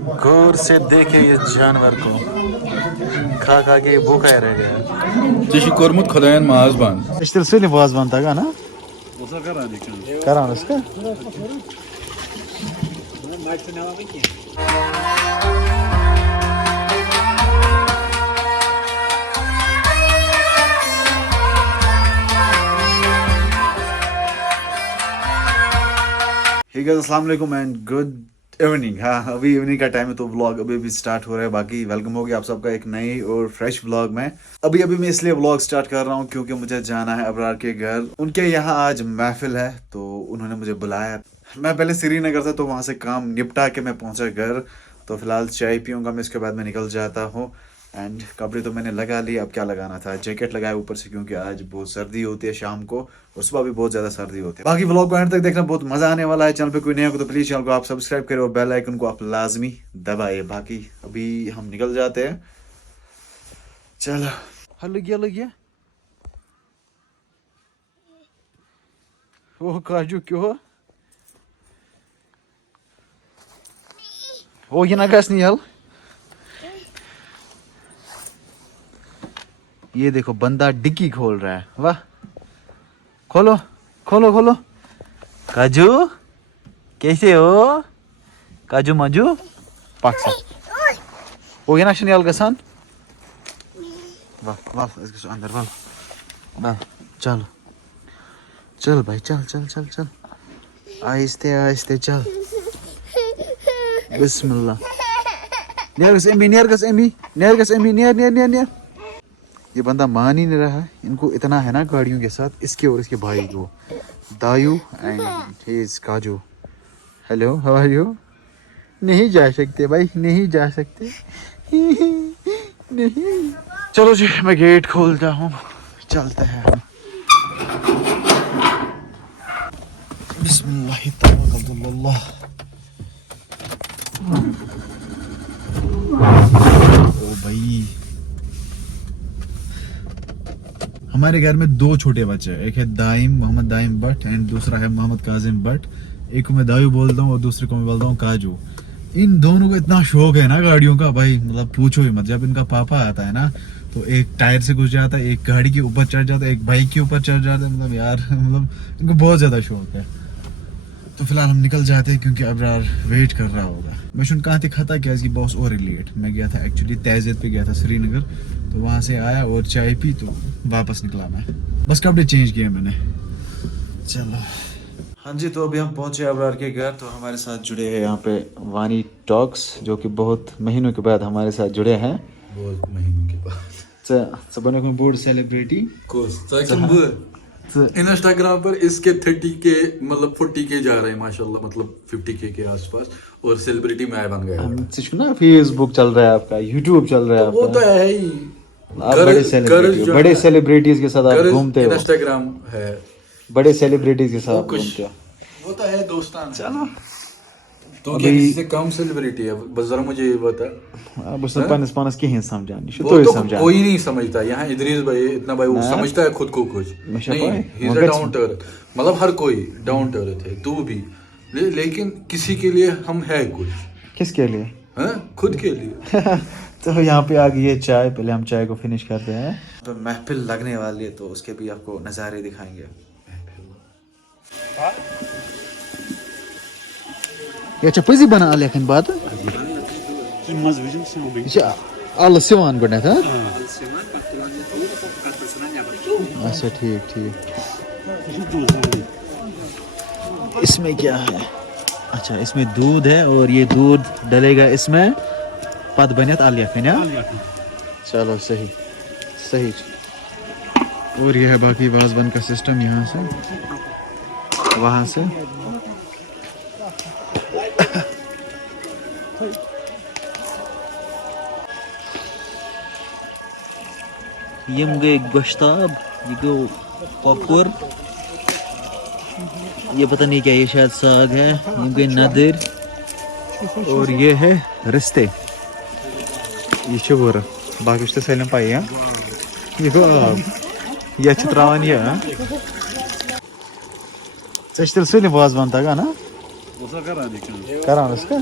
गौर से देखे ये जानवर को, खा खा के भूखा ही रह गया। Ciddi kormut Kadayan Maazban. İşte söyle boğazban taga na. Olsa karar dikin. Karan uska. Hey guys, अस्सलाम वालेकुम एंड गुड इवनिंग। हाँ, अभी इवनिंग का टाइम है तो व्लॉग अभी भी स्टार्ट हो रहा है। बाकी वेलकम हो गया आप सबका एक नई और फ्रेश व्लॉग में। अभी मैं इसलिए व्लॉग स्टार्ट कर रहा हूँ क्योंकि मुझे जाना है अबरार के घर। उनके यहाँ आज महफिल है तो उन्होंने मुझे बुलाया। मैं पहले श्रीनगर था तो वहाँ से काम निपटा के मैं पहुँचा घर। तो फिलहाल चाय पीऊँगा मैं, इसके बाद मैं निकल जाता हूँ। एंड कपड़े तो मैंने लगा लिए, अब क्या लगाना था, जैकेट लगाया ऊपर से क्योंकि आज बहुत सर्दी होती है शाम को और सुबह भी बहुत ज़्यादा सर्दी होती है। बाकी व्लॉग को एंड तक देखना, बहुत मज़ा आने वाला है। चैनल पे कोई नया हो तो प्लीज़ चैनल को आप सब्सक्राइब करें और बेल आइकन को आप लाजमी दबाइए। बाकी अभी हम निकल जाते हैं, चलो। हलो गया वो काजू क्यों वो ये ना गैस नहीं हल। ये देखो बंदा डिक्की खोल रहा है, वाह। खोलो खोलो खोलो। काजू कैसे हो काजू माजू पाक्सा वो ये ना शनियाल गसान। वाह वाह इसके अंदर वाह वाह। चलो चल भाई चल चल चल चल, आहिस्ते आहिस्ते चल। बिस्मिल्लाह। नियर ये बंदा मान ही नहीं रहा है। इनको इतना है ना गाड़ियों के साथ, इसके और इसके भाई को, दायू एंड हिज काजू। Hello how are you? नहीं जा सकते भाई, नहीं जा सकते। नहीं। चलो जी मैं गेट खोलता हूँ, चलते हैं। बिस्मिल्लाह तवक्कलतुल्लाह। ओ भाई हमारे घर में दो छोटे बच्चे हैं, एक है दाइम मोहम्मद दाइम भट्ट एंड दूसरा है मोहम्मद काजिम भट्ट। एक को मैं दायू बोलता हूँ और दूसरे को मैं बोलता हूँ काजू। इन दोनों को इतना शौक है ना गाड़ियों का भाई, मतलब पूछो ही मत। जब इनका पापा आता है ना तो एक टायर से घुस जाता है, एक गाड़ी के ऊपर चढ़ जाता है, एक बाइक के ऊपर चढ़ जाता है। मतलब यार मतलब इनको बहुत ज्यादा शौक है। तो फिलहाल हम निकल जाते हैं क्योंकि अबरार वेट कर रहा होगा। मैं शुन कहाँ खाता क्या बॉस और लेट। मैं गया था एक्चुअली तहजीत पे गया था श्रीनगर, तो वहाँ से आया और चाय पी तो वापस निकला मैं। बस कपड़े चेंज किए मैंने। चलो हाँ जी, तो अभी हम पहुँचे अबरार के घर। तो हमारे साथ जुड़े हैं यहाँ पे वानी टॉक्स, जो कि बहुत महीनों के बाद हमारे साथ जुड़े हैं। बहुत महीनों के बाद सबने को बोर्ड सेलिब्रिटी इंस्टाग्राम पर इसके 30 के मतलब 40 के जा रहे हैं माशाल्लाह, मतलब 50 के आसपास, और सेलिब्रिटी मैं बन गया। ना फेसबुक चल रहा है आपका, यूट्यूब चल रहा है आपका। वो तो है ही, आप बड़े सेलिब्रिटीज के साथ आप घूमते हो। इंस्टाग्राम है, बड़े सेलिब्रिटीज के साथ घूमते हो। वो तो है दोस्ताना। चलो तो क्या किसी से कम सेलिब्रिटी है? बस जरा मुझे ये बता। अब उसने पानस पानस कहीं समझानी वो तो कोई नहीं समझता यहाँ। इदरीस भाई इतना भाई वो समझता है खुद को कुछ नहीं। He is a down to earth, मतलब हर कोई डाउन टू अर्थ है, तू भी। लेकिन किसी के लिए हम है कुछ। किसके लिए? हाँ खुद के लिए। तो यहाँ पे आ गई है चाय, पहले हम चाय को फिनिश करते हैं। तो महफिल लगने वाली है तो उसके भी आपको नज़ारे दिखाएंगे। ये पजी बना लेकिन बात Allah सिवान गुना था। अच्छा ठीक ठीक। इसमें क्या है? अच्छा इसमें दूध है और ये दूध डलेगा इसमें, पद बनियत आलिया फिना। चलो सही सही। और ये है बाकी वाजबन का सिस्टम, यहाँ से वहाँ से। यम गए गोश्ताब, ये गो पॉपकॉर्न, ये पता नहीं क्या, ये शायद साग है। यम गए नदर और ये है रिश्ते। ये चुवर बाकी तो सैलम पाई है। ये गो ये चित्रावन ये चल से वाजवान था ना। करान उसका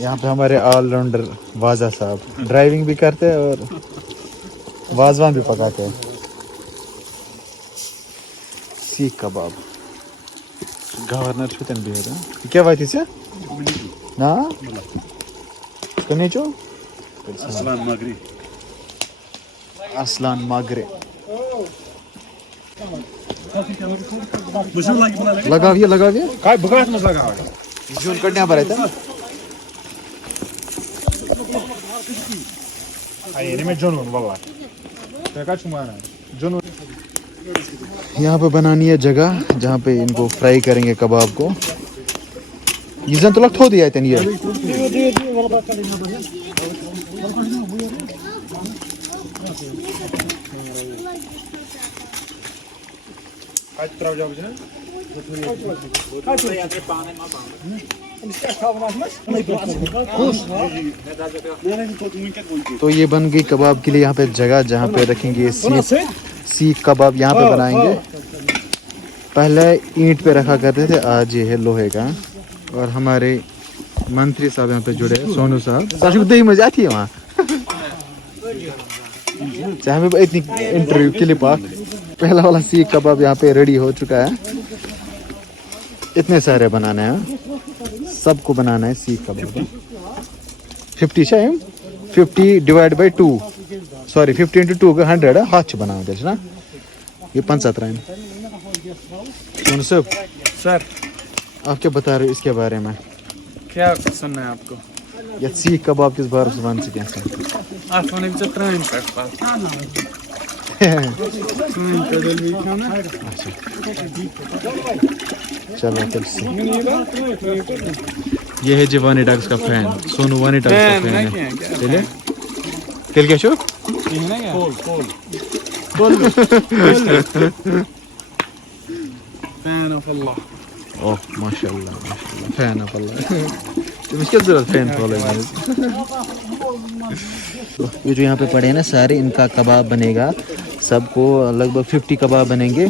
यहाँ पे हमारे ऑलराउंडर वाजा साहब ड्राइविंग भी करते हैं और वाजवान भी पकाते हैं। सीख कबाब गवर्नर छुतन भी है क्या बात है ना कने चो असलान मागरे लगाविए काय भुगात मत लगाव जून कटण्या भरायचं आई में जोन बाबा ते का छुमाना जोन यहाँ पे बनानी है जगह जहाँ पे इनको फ्राई करेंगे कबाब को यीजन तो लगता दिया है तन ये आज तरफ जाओ जे तो ये बन गई कबाब के लिए यहाँ पे जगह जहाँ पे रखेंगे सीख कबाब यहाँ पे बनाएंगे। पहले ईंट पे रखा करते थे, आज ये है लोहे का। और हमारे मंत्री साहब यहाँ पे जुड़े हैं, सोनू साहब। साशुक दही मजा आती है वहाँ चाहे मैं इतनी इंटरव्यू के लिए पहला वाला सीख कबाब यहाँ पे रेडी हो चुका है। इतने सारे बनाने हैं, सबको बनाना है सीख कबाब। 50 शायद 50 डिवाइड बाई 2 सॉरी 50 into 2 का 100 हाथ बनाओ जैसे ना ये 75 सोनू साहब सर आप क्या बता रहे हो इसके बारे में? क्या सुनना है आपको? ये सीख कबाब किस बारे में वन से क्या आप होने से ट्रेन पे चलो तब से ये है जी वानी डॉग्स का फैन सोनू वानी डॉग्स का फैन है। चलिए कल क्या शो फैन ऑफ अल्लाह ओह माशाल्लाह फैन ऑफ अल्लाह मुश्किल जरूरत फैन फॉलो है। ये जो यहाँ पे पड़े हैं ना सारे इनका कबाब बनेगा, सबको लगभग 50 कबाब बनेंगे।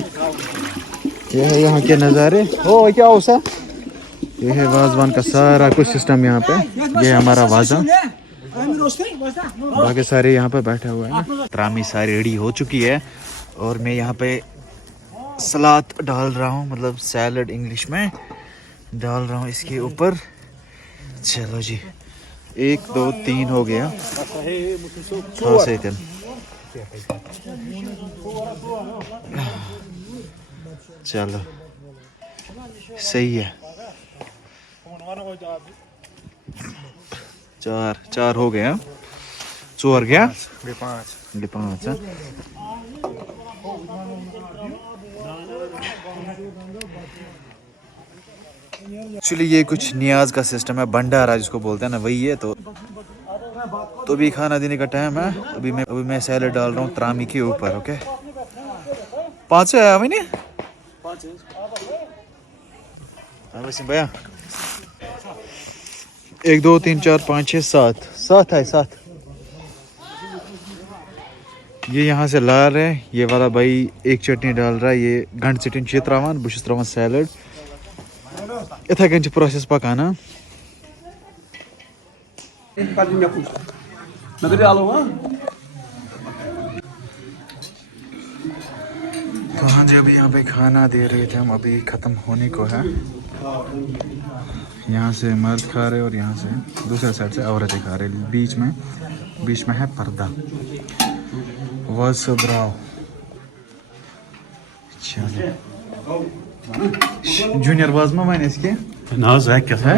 ये है यहाँ के नज़ारे। ओ क्या हो सा ये है वाजवान का सारा कुछ सिस्टम यहाँ पे। ये है हमारा वाजा, बाकी सारे यहाँ पे बैठे हुए हैं। त्रामी सारी रेडी हो चुकी है और मैं यहाँ पे सलाद डाल रहा हूँ, मतलब सैलड इंग्लिश में डाल रहा हूँ इसके ऊपर। चलो जी 1 2 3 हो गया। चलो सही है। 4 हो गया, 4 गया 5। एक्चुअली ये कुछ नियाज का सिस्टम है, भंडारा जिसको बोलते हैं ना, वही है। तो भी खाना देने का टाइम है। अभी मैं सैलेड डाल रहा हूँ त्रामी के ऊपर। ओके 5 है अभी नहीं भैया 1 2 3 4 5 6 7 है 7। ये यहाँ से ला रहे हैं, ये वाला भाई एक चटनी डाल रहा है, ये घंट चटनी ची त्रावान बस त्रावान सैलड। इथे कन प्रोसेस पकाना। तो हाँ जी अभी यहाँ पे खाना दे रहे थे हम, अभी ख़त्म होने को है। यहाँ से मर्द खा रहे और यहाँ से दूसरे साइड से औरतें खा रहे। बीच में है पर्दा। वसब्राव चलो जूनियर वाज में मैंने इसके ना जैक क्या है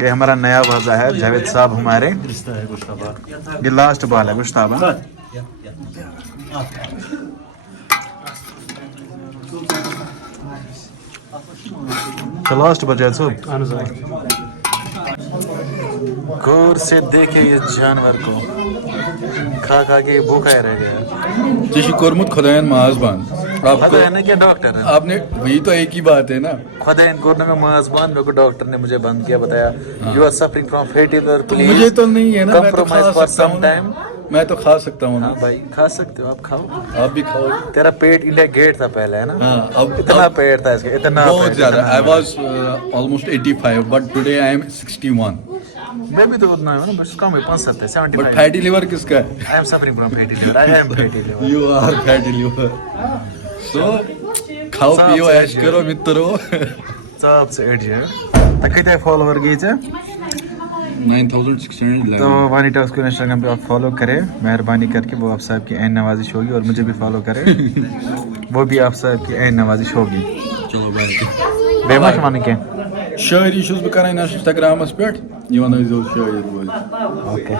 ये हमारा नया वाजा है जावेद साहब हमारे। ये लास्ट बाल है गुश्ताबा। तो लास्ट बजाय सब गौर से देखे ये जानवर को, खा के भूखा रह गया। जैसे कोरमुत खुदायन माजबान आपको क्या डॉक्टर है आपने, वही तो एक ही बात है ना। खुदायन कोरने में माजबान मेरे को डॉक्टर ने मुझे बंद किया, बताया you are suffering from fatty liver, तो मुझे तो नहीं है ना, कंप्रोमाइज फॉर सम टाइम मैं तो खा सकता हूँ ना। हाँ भाई खा सकते हो, आप खाओ। आप भी खाओ। तेरा पेट इंडिया गेट था पहले, है ना? हाँ, अब इतना पेट था इसके, इतना बहुत पेट, ज्यादा। इतना I weight. Was almost 85 but today I am 61। मैं भी तो उतना हूँ ना, बस कम है 75 है, बट 75। फैटी लिवर किसका है? I am suffering from fatty liver, I am fatty liver. You are fatty liver. So खाओ साफ पियो से ऐश करो मित्रों। सब से एड है। तो कितने फॉलोवर गए थे? 9611। तो वानी टॉक्स को इंस्टाग्राम पे आप फॉलो करें मेहरबानी करके, वो आप साहब की ऐन नवाजिश होगी, और मुझे भी फॉलो करें, वो भी आप साहब की ऐन नवाजिश होगी। चलो बाय। बेमा शमानी के शायरी छुस बह करान इंस्टाग्रामस पे, यवन शायरी बोल। ओके।